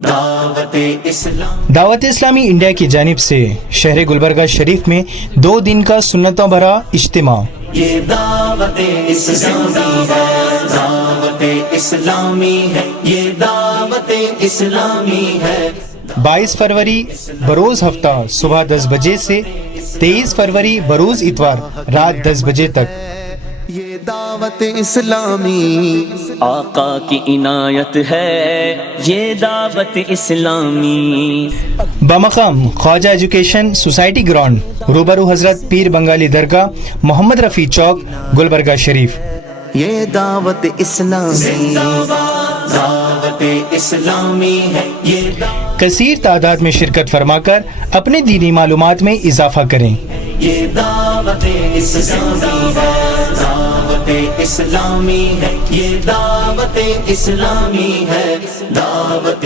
دعوت اسلامی انڈیا کی جانب سے شہر گلبرگہ شریف میں 2 دن کا سنتوں بھرا اجتماع۔ یہ دعوت اسلامی ہے، دعوت اسلامی ہے، یہ دعوت اسلامی ہے۔ 22 فروری بروز ہفتہ صبح 10 بجے سے 23 فروری بروز اتوار رات 10 بجے تک۔ یہ دعوت اسلامی آقا کی عنایت ہے، یہ دعوت اسلامی۔ بمقام خواجہ ایجوکیشن سوسائٹی گراؤنڈ، روبرو حضرت پیر بنگالی درگاہ، محمد رفیع چوک، گلبرگہ شریف۔ یہ دعوت اسلامی دعوت اسلامی ہے، یہ کثیر تعداد میں شرکت فرما کر اپنے دینی معلومات میں اضافہ کریں۔ یہ دعوت اسلامی ہے، دعوت اسلامی ہے، یہ دعوت اسلامی ہے، دعوت